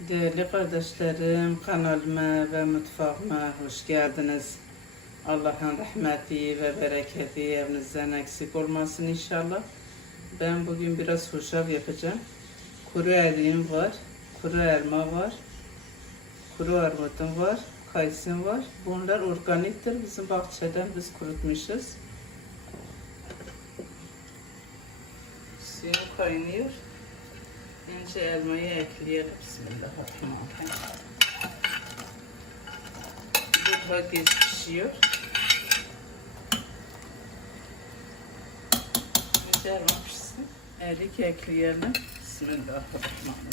Değerli kardeşlerim, kanalıma ve mutfağıma hoş geldiniz. Allah'ın rahmeti ve bereketi evinizden eksik olmasın inşallah. Ben bugün biraz hoşaf yapacağım. Kuru eriğim var, kuru elma var, kuru armutum var, kayısım var. Bunlar organiktir. Bizim bahçeden biz kurutmuşuz. Suyum kaynıyor. Önce elmayı ekleyelim. Bismillahirrahmanirrahim. Bu daha geç pişiyor. Önce elma pişsin. Erik ekleyelim. Bismillahirrahmanirrahim.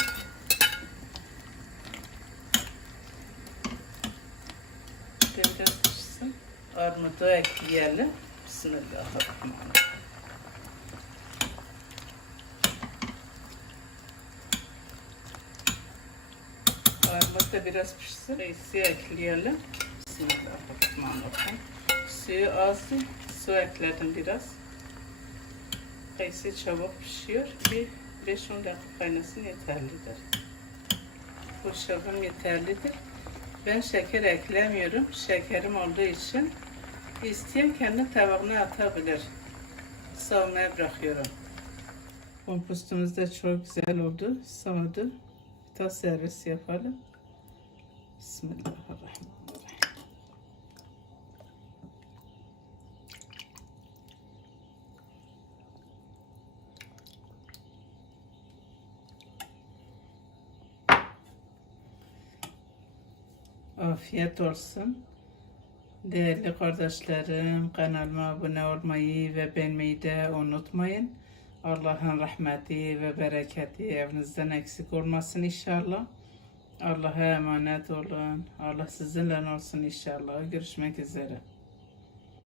Biraz pişsin. Armudu ekleyelim. Bismillahirrahmanirrahim. Da biraz pişsin. Reisi ekleyelim. Bismillahirrahmanirrahim. Suyu azdı. Su ekledim biraz. Kayısı çabuk pişiyor. Bir 5-10 dakika kaynasın yeterlidir. Bu şabım yeterlidir. Ben şeker eklemiyorum. Şekerim olduğu için isteyen kendi tabağına atabilir. Soğumaya bırakıyorum. Kompostumuz da çok güzel oldu. Soğudu. Bir servis yapalım. Afiyet olsun. Değerli kardeşlerim, kanalıma abone olmayı ve beğenmeyi de unutmayın. Allah'ın rahmeti ve bereketi evinizden eksik olmasın inşallah. Allah'a emanet olun. Allah sizinle olsun inşallah. Görüşmek üzere.